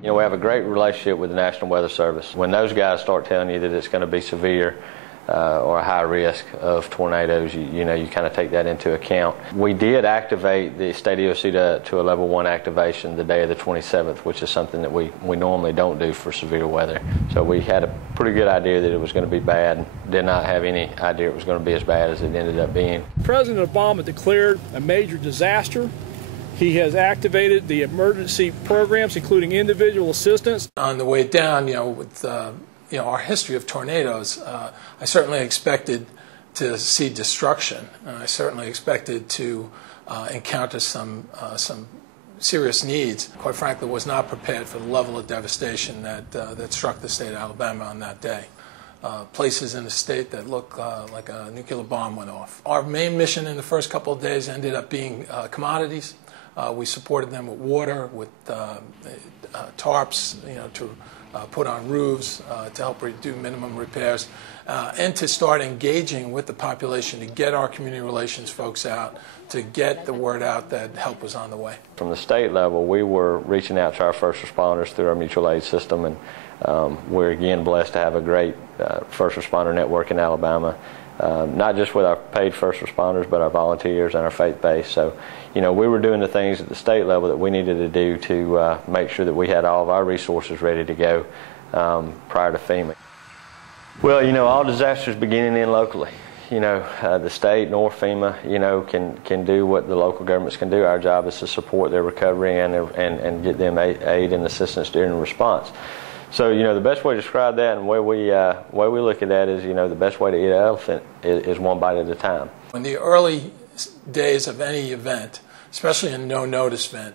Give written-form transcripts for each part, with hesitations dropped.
You know, we have a great relationship with the National Weather Service. When those guys start telling you that it's going to be severe or a high risk of tornadoes, you know, you kind of take that into account. We did activate the state EOC to a level 1 activation the day of the 27th, which is something that we normally don't do for severe weather. So we had a pretty good idea that it was going to be bad. Did not have any idea it was going to be as bad as it ended up being. President Obama declared a major disaster. He has activated the emergency programs, including individual assistance. On the way down, you know, with our history of tornadoes, I certainly expected to see destruction. I certainly expected to encounter some serious needs. Quite frankly, was not prepared for the level of devastation that struck the state of Alabama on that day. Places in the state that look like a nuclear bomb went off. Our main mission in the first couple of days ended up being commodities. We supported them with water, with tarps, you know, to put on roofs, to help do minimum repairs, and to start engaging with the population to get our community relations folks out, to get the word out that help was on the way. From the state level, we were reaching out to our first responders through our mutual aid system, and we're again blessed to have a great first responder network in Alabama. Not just with our paid first responders, but our volunteers and our faith base. So, you know, we were doing the things at the state level that we needed to do to make sure that we had all of our resources ready to go prior to FEMA. Well, you know, all disasters begin and end locally. You know, the state nor FEMA, you know, can do what the local governments can do. Our job is to support their recovery and get them aid and assistance during the response. So, you know, the best way to describe that and the way we look at that is, you know, the best way to eat an elephant is one bite at a time. In the early days of any event, especially a no-notice event,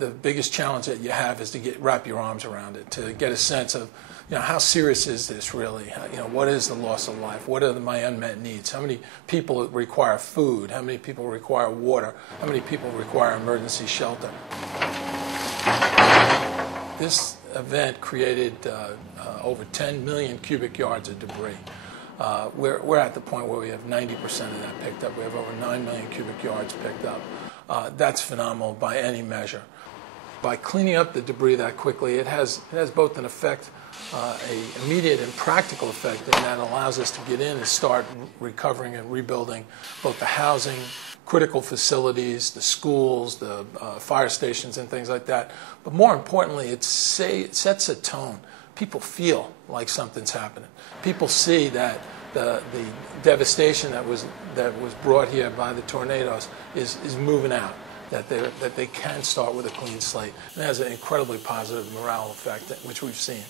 the biggest challenge that you have is to wrap your arms around it, to get a sense of, you know, how serious is this really? You know, what is the loss of life? What are my unmet needs? How many people require food? How many people require water? How many people require emergency shelter? This event created over 10 million cubic yards of debris. We're at the point where we have 90% of that picked up. We have over 9 million cubic yards picked up. That's phenomenal by any measure. By cleaning up the debris that quickly, it has both an effect, an immediate and practical effect, and that allows us to get in and start recovering and rebuilding both the housing, critical facilities, the schools, the fire stations and things like that. But more importantly, it sets a tone. People feel like something's happening. People see that the devastation that was brought here by the tornadoes is moving out, that they can start with a clean slate. And it has an incredibly positive morale effect, which we've seen.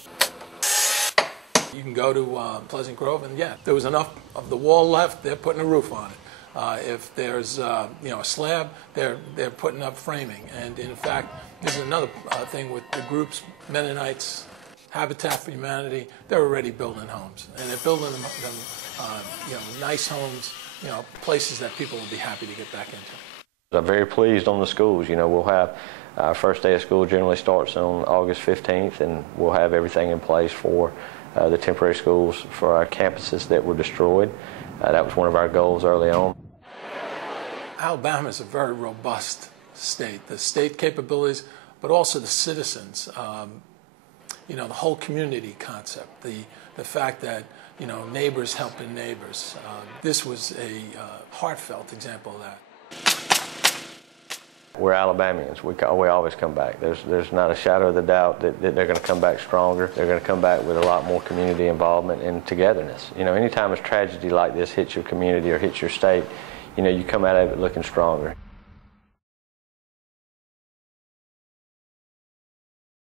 You can go to Pleasant Grove, and yeah, there was enough of the wall left, they're putting a roof on it. If there's you know, a slab, they're putting up framing. And in fact, there's another thing with the groups, Mennonites, Habitat for Humanity. They're already building homes, and they're building them you know, nice homes, you know, places that people will be happy to get back into. I'm very pleased on the schools. You know, we'll have our first day of school generally starts on August 15th, and we'll have everything in place for the temporary schools for our campuses that were destroyed. That was one of our goals early on. Alabama is a very robust state. The state capabilities, but also the citizens. You know, the whole community concept. The fact that, you know, neighbors helping neighbors. This was a heartfelt example of that. We're Alabamians. We always come back. There's not a shadow of a doubt that they're going to come back stronger. They're going to come back with a lot more community involvement and togetherness. You know, anytime a tragedy like this hits your community or hits your state, you know, you come out of it looking stronger.